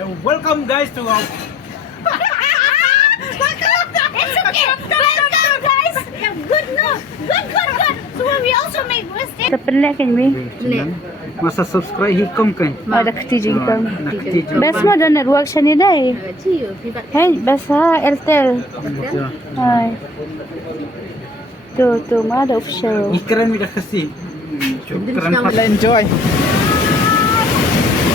Welcome guys to our It's okay. Welcome, guys. Good, no. Good. So we also make mistakes. Terpelak kan we? masa subscribe hikom kan. Ada ketijing kan. Nakatijing. Bas mo dan ruang sini dah. Hey, bas ha Airtel. Hai. Tu mana ada official. Ikran kita kasih. Ikran pada enjoy.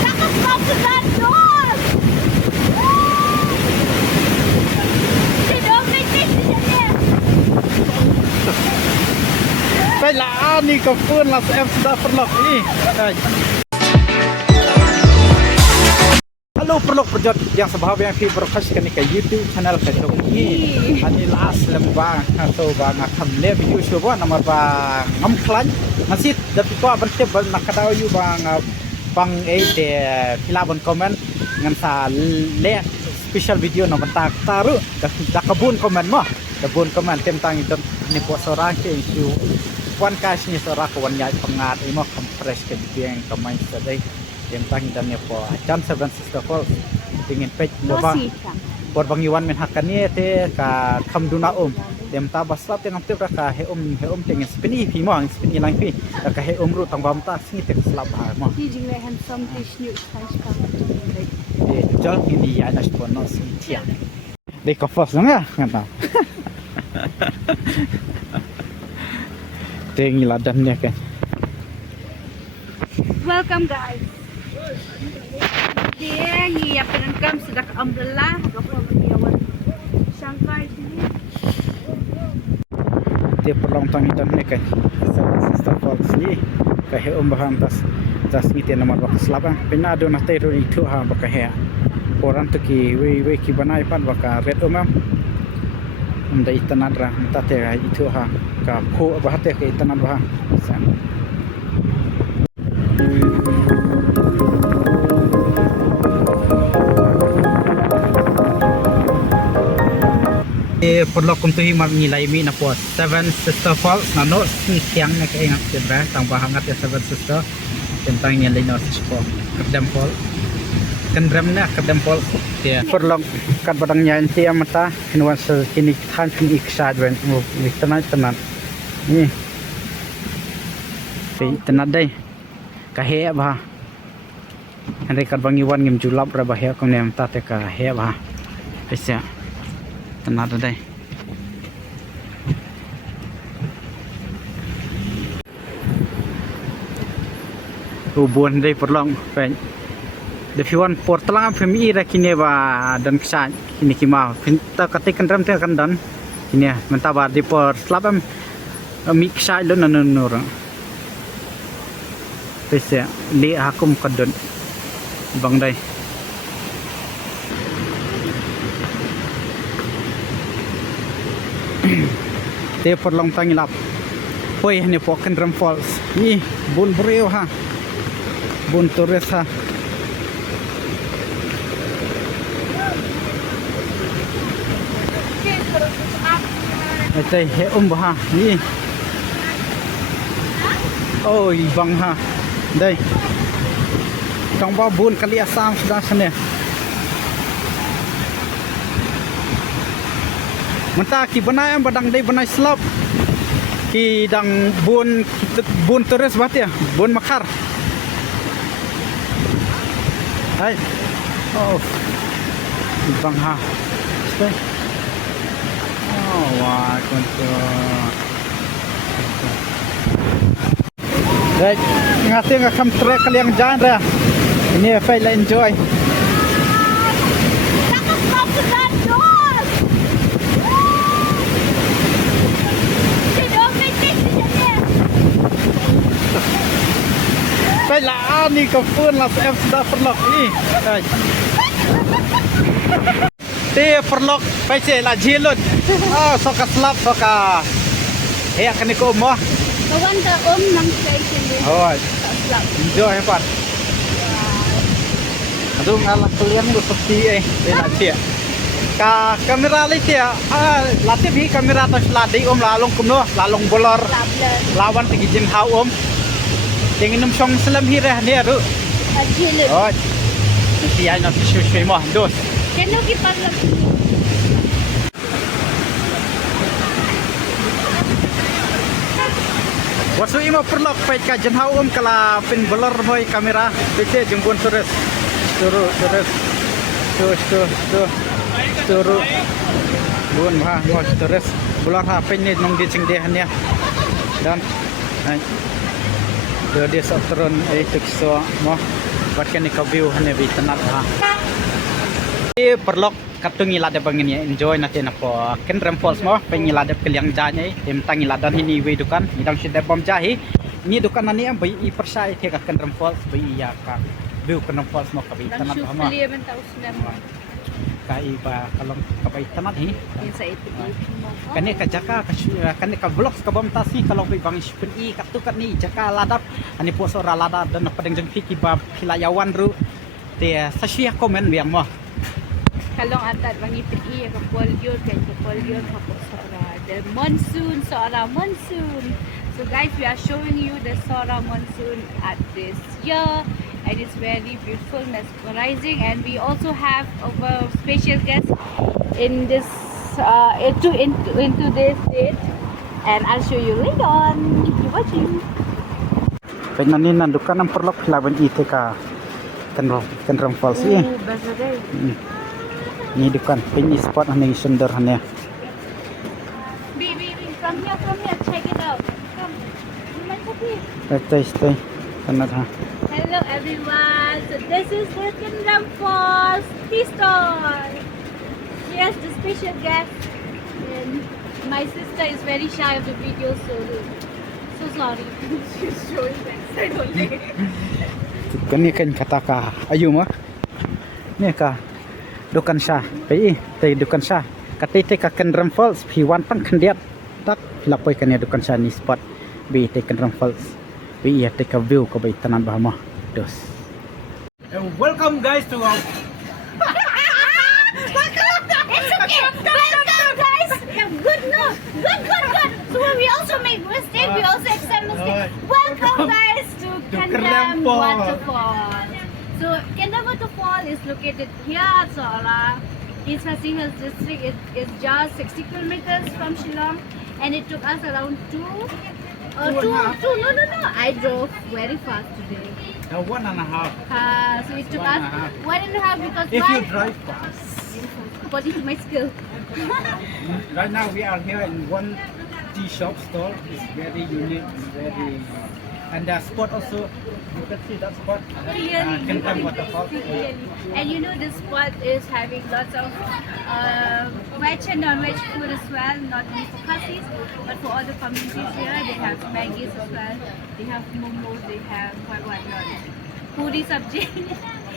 Takut stop to that door. Don't make this again. Baiklah, ni kau pun lah saya sudah perlok ni. Halo perlok perjot yang sebab yang fi broadcast kan ke YouTube channel ke dong ni. Ani last lembang atau bang akan le video show nomor bang ngam klan masih tapi ko berarti nak kata you bang de filabon comment ngan sa le special video nomor tak taru dak kebun komen mah kebun komen tentang itu ni po sorang ke isu wan kas ni sorang ko wan nyai pengat imo kompres ke biang kamai sedai tentang itu ni po John Seven Sister Falls ingin page bang por bang Iwan men hakan ni te ka kamduna dem ta basat yang amte ka he tengin spini pi mo spini lang pi ka he ru tang bam ta singi te slap ha mo Kijing le handsome fish new fish kan. jol ini ya nas po no si tia de ka fos nga ngata tengi ladan ni kan Welcome guys. Dia nyiapin kam sudah ke umbrella, gak dia Shanghai sini. te perlong tang itu ni kan Sister Falls ni ka he baham tas ni te nomor bak slap pena do na te ro itu ha bak he orang tu ki we ki banai pan bak red umam unda itanad ra ta te itu ha ka pho ba te ke itanad ba perlu kuntuhi nilai mi na po Seven Sister Falls na no siang na kay ngat dra tang bahangat ya Seven Sister tentang nilai no po Kadam Falls kendram na Kadam Falls ya perlu kad badang nyan tia mata hinwan se kini than kini iksad wen mo tanat ni tanat dai ka he ba henry kad bangi wan ngim julap ra ba he ko nem ta te ka he ba pesa tanat dai ubun dai perlong pen de fiwan portlang femi ra kini ba dan ksa kini kima pinta katikan ram te kan dan kini menta ba di por slabam mi ksa lo nanur pese li hakum kadon bang dai te perlong tangilap poi ni pokan ram falls ni bun breu ha bun torres ha Ate he bah ni oi bang ha đây trong bao bun kali asam sudah sana mentah ki banai am badang dai banai slop ki dang bun terus bat ya bun makar hai oh bang ha stay oh wah kontor baik ngasih ngakam trek kalian jalan dah ini file enjoy Takut stop to that door. Don't make this again. baiklah ni kau pun lah saya sudah perlok ni te perlok pece la jilun oh soka slap soka akan ko mo Kawan ka nang station din. oh enjoy hebat aduh ngalah kalian lu seperti bela cia ka kamera litia latih hi kamera tas ladi lalong kumno lalong bolor lawan tigijin hau tingin song selam hirah ni aru Ajil. oh Nanti ay nasi shui mo dos. Can you keep on looking? Wasu imo perlok pai ka jenhau kala pin blur moi kamera. Bece jembun terus. Terus. Terus. Bun ha mo terus. Blur ha pin ni nong di sing deh nya. Dan ai. Dia sotron tikso mo. Bahkan ni ka view hanya bi tenat ha. Perlok katung ilada bangin ya enjoy nanti napo ken rempol semua pengilada keliang janya tim tangiladan ini we dukan idang sudah bom jahi ini dukan nani am bai i persai te ken rempol bai ya ka view ken rempol semua ka bai tanat hama kai ba kalau ka bai tanat hi kane ka jaka kane ka vlog ka bom tasi kalau bai bang spin i ka tukat ni jaka ladap ani po sora lada dan padang jeng fiki ba hilayawan ru te sasia komen biang mo Kalong atat wangi peti ka polio kay ka polio ka sora. The monsoon, sora monsoon. So guys, we are showing you the sora monsoon at this year, and it's very beautiful, mesmerizing. And we also have our special guest in this into this date, and I'll show you later on. Keep watching. Penani nandukan ang perlok laban ite ka kan falls eh. Ni dukan pin spot ani sundar hanya. Be, from here, check it out. Come. Stay. Kanat ha. Hello everyone. So this is Hilton Falls Tea Stall. Yes, the special guest. And my sister is very shy of the video, so sorry. She's showing backside only. Kani kan kata ka ayu ma. Ni ka dukan sah pi te dukan sah katai te ka ken falls pi wan tang khandiat tak lapoi kan dukan sah ni spot bi te ken falls bi ya te ka view ka bai tanan ba ma dos. Welcome guys to our It's okay. Welcome guys. Good no. Good. So when we also make mistake, we also accept mistake. Welcome guys to Kendam Waterfall. So Kendam Waterfall is located here at Sora. East Khasi Hills district. It's just 60 kilometers from Shillong, and it took us around two. No. I drove very fast today. 1.5. So it took us 1.5 because If why? you drive fast. According to my skill. Right now we are here in one tea shop stall. It's very unique, very, and the spot also. You can see that spot. Kendam Waterfall. Clearly. And you know this spot is having lots of veg and non-veg food as well. Not only for Khasis, but for all the communities here. They have Maggies as well. They have momos. They have what not. Puri sabji.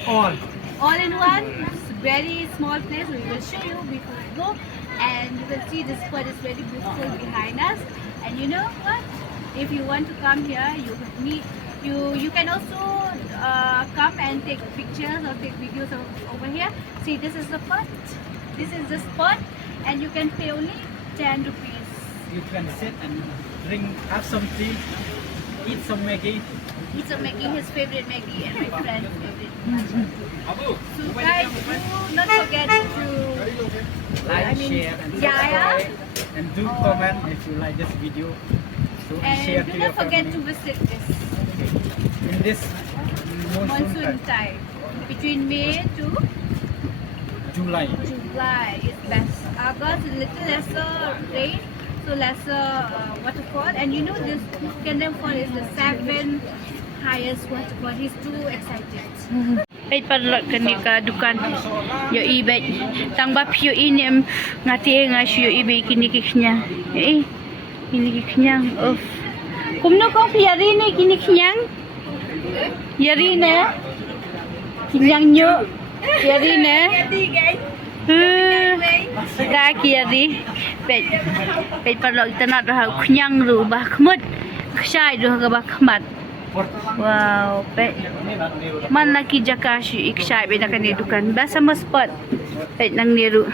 All in one. It's a very small place. We will show you before we go. And you will see this spot is very beautiful behind us. And you know what? If you want to come here, you can also come and take pictures or take videos over here. See, this is the spot. This is the spot, and you can pay only 10 rupees. You can sit and drink, have some tea, eat some Maggi. He's making his favorite Maggie and my friend's favorite. So guys, do not forget to Like, share, and yeah. subscribe, and do comment if you like this video. So share And to do your not forget to family. visit this In this monsoon time, time. Between May to July. July is best. August is little lesser rain, so lesser waterfall. And you know this Kendam Fall is the 7th highest waterfall. He's too excited. Bait parlot kani ka dukan yo ibet tang bap yo inem ngati nga yo ibe kini kiknya kini kiknya of kumno ko yari ne kini kinyang yari ne kinyang nyo yari ne da kiyari bait parlot tanat ra kunyang ru ba khmut khsai ru ga ba khmat. Wow, pet. Man laki jakash ikshai be nakani dukan. Basa mo spot. Pet nang niru.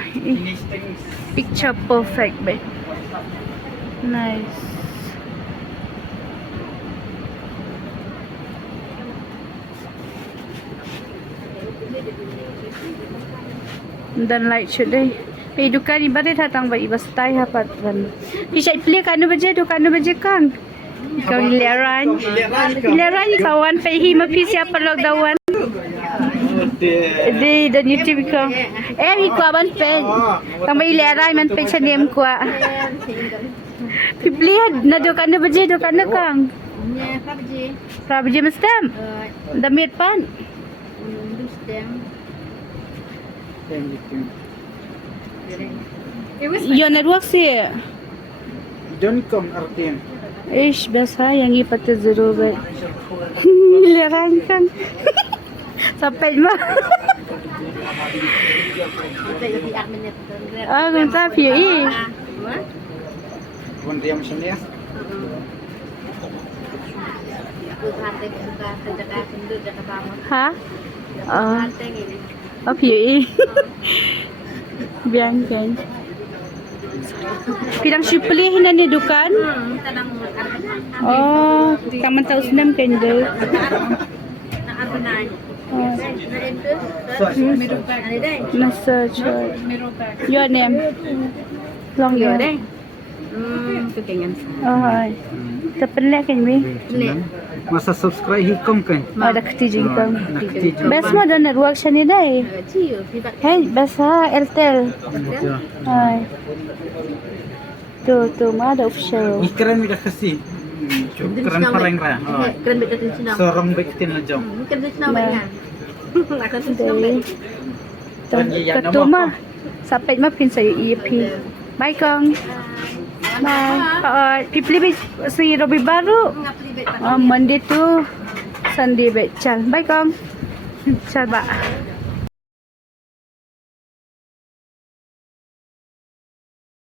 Picture perfect be. Nice. Dan light should day. Pe dukan ibarat hatang ba ibas tay hapat ban. Pisai pli kanu baje dukan baje kang. Kau liaran. Liaran kawan pe hi ma pi siapa log dawan. Di dan YouTube ko. Hi ko ban pe. Kang ba liaran man pe chanem ko. Pibli na dukan baje dukan kang. Yeah, PUBG. PUBG mestem. Damit pan. Yon network sih. Don't come artin. Ish, basa yang ipat zero bet. Liran kan. Sampai mah. Ah, kung sa piyo Bukan diam sini ya. Ha? Oh, piyo Biang kan. Pirang supli hinan ni dukan? Oh, taman taus nam kendo. Nasa church. Your name? Long your name? Oh, hai. Terpelak kan mi? Masa subscribe hikom kan? Ada ketijing kang. Nakatijing. Best mo dan network siya ni day. Hey, best ha, Airtel. Hai. Tu, ada official. Keren kita kasih. Keren paling ra. Keren betul di sini. Sorong bikin aja. Keren di sini banyak. Akan di sini. Ketuma. Sampai mah pin saya EP. Bye kang. Bye. Pipli si Robi baru. Monday to Sunday bet. Chal. Bye kang. Chal ba.